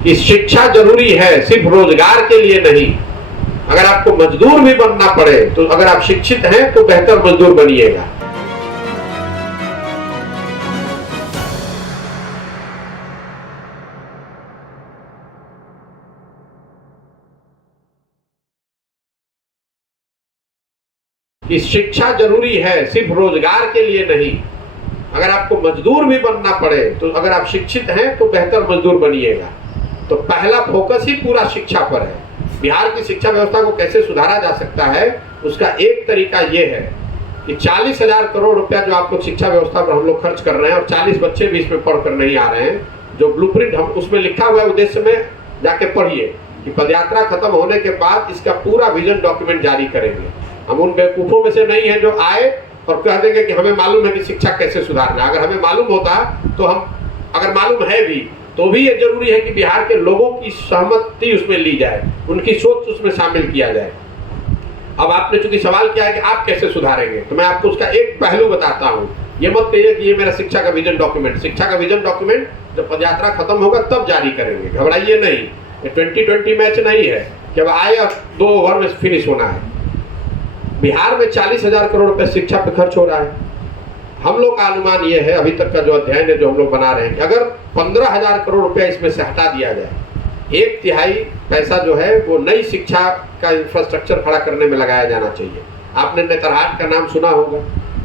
कि शिक्षा जरूरी है, सिर्फ रोजगार के लिए नहीं। अगर आपको मजदूर भी बनना पड़े तो अगर आप शिक्षित हैं तो बेहतर मजदूर बनिएगा। कि शिक्षा जरूरी है, सिर्फ रोजगार के लिए नहीं। अगर आपको मजदूर भी बनना पड़े तो अगर आप शिक्षित हैं तो बेहतर मजदूर बनिएगा। तो पहला फोकस ही पूरा शिक्षा पर है। बिहार की शिक्षा व्यवस्था को कैसे सुधारा जा सकता है, उसका एक तरीका यह है कि 40,000 करोड़ रुपया जो आप लोग शिक्षा व्यवस्था पर हम लोग खर्च कर रहे हैं और 40 बच्चे भी इसमें पढ़कर नहीं आ रहे हैं, जो ब्लूप्रिंट हम उसमें लिखा हुआ है उद्देश्य में जाके पढ़िए कि पदयात्रा खत्म होने के बाद इसका पूरा विजन डॉक्यूमेंट जारी करेंगे। हम उन बेवकूफों में से नहीं है जो आए और कह देंगे कि हमें मालूम है कि शिक्षा कैसे सुधारना। अगर हमें मालूम होता तो हम, अगर मालूम है भी तो भी ये जरूरी है कि बिहार के लोगों की सहमति उसमें ली जाए, उनकी सोच उसमें शामिल किया जाए। अब आपने चूंकि सवाल किया है कि आप कैसे सुधारेंगे, तो मैं आपको उसका एक पहलू बताता हूँ। ये मत कहिए कि ये मेरा शिक्षा का विजन डॉक्यूमेंट। शिक्षा का विजन डॉक्यूमेंट जब पदयात्रा खत्म होगा तब जारी करेंगे, घबराइए नहीं। ये 2020 मैच नहीं है कि अब आए और 2 ओवर में फिनिश होना है। बिहार में 40,000 करोड़ रुपए शिक्षा पे खर्च हो रहा है। हम लोग का अनुमान ये है, अभी तक का जो अध्ययन है जो हम लोग बना रहे हैं, कि अगर 15,000 करोड़ रुपया इसमें से हटा दिया जाए, 1/3 पैसा जो है वो नई शिक्षा का इंफ्रास्ट्रक्चर खड़ा करने में लगाया जाना चाहिए। आपने नेतरहाट का नाम सुना होगा,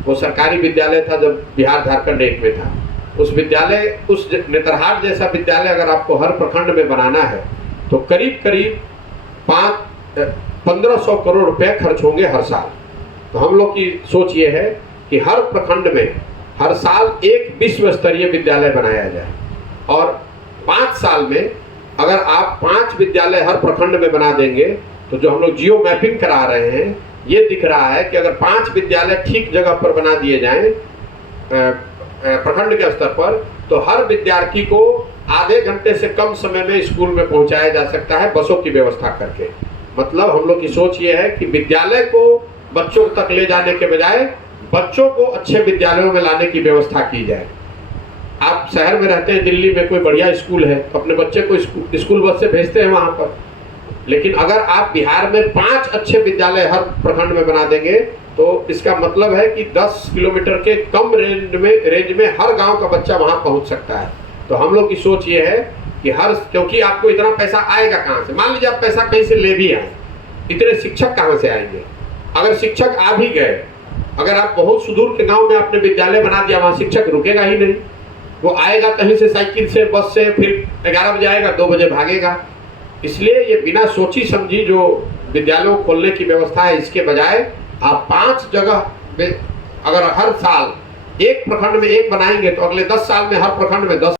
वो सरकारी विद्यालय था जब बिहार झारखंड एक में था। उस विद्यालय, उस नेतरहाट जैसा विद्यालय अगर आपको हर प्रखंड में बनाना है तो करीब करीब 1500 करोड़ रुपए खर्च होंगे हर साल। तो हम लोग की सोच ये है कि हर प्रखंड में हर साल एक विश्व स्तरीय विद्यालय बनाया जाए और 5 साल में अगर आप 5 विद्यालय हर प्रखंड में बना देंगे तो जो हम लोग जियो मैपिंग करा रहे हैं, ये दिख रहा है कि अगर 5 विद्यालय ठीक जगह पर बना दिए जाएं प्रखंड के स्तर पर, तो हर विद्यार्थी को आधे घंटे से कम समय में स्कूल में पहुंचाया जा सकता है बसों की व्यवस्था करके। मतलब हम लोग की सोच ये है कि विद्यालय को बच्चों तक ले जाने के बजाय बच्चों को अच्छे विद्यालयों में लाने की व्यवस्था की जाए। आप शहर में रहते हैं, दिल्ली में कोई बढ़िया स्कूल है तो अपने बच्चे को स्कूल बस से भेजते हैं वहां पर। लेकिन अगर आप बिहार में 5 अच्छे विद्यालय हर प्रखंड में बना देंगे तो इसका मतलब है कि 10 किलोमीटर के कम रेंज में हर गांव का बच्चा वहां पहुंच सकता है। तो हम लोग की सोच ये है कि क्योंकि आपको इतना पैसा आएगा कहां से? मान लीजिए आप पैसा कहीं से ले भी आए, इतने शिक्षक कहां से आएंगे? अगर शिक्षक आ भी गए, अगर आप बहुत सुदूर के गांव में आपने विद्यालय बना दिया, वहां शिक्षक रुकेगा ही नहीं। वो आएगा कहीं से, साइकिल से, बस से, फिर 11 बजे आएगा, 2 बजे भागेगा। इसलिए ये बिना सोची समझी जो विद्यालयों को खोलने की व्यवस्था है, इसके बजाय आप 5 जगह अगर हर साल एक प्रखंड में एक बनाएंगे तो अगले 10 साल में हर प्रखंड में 10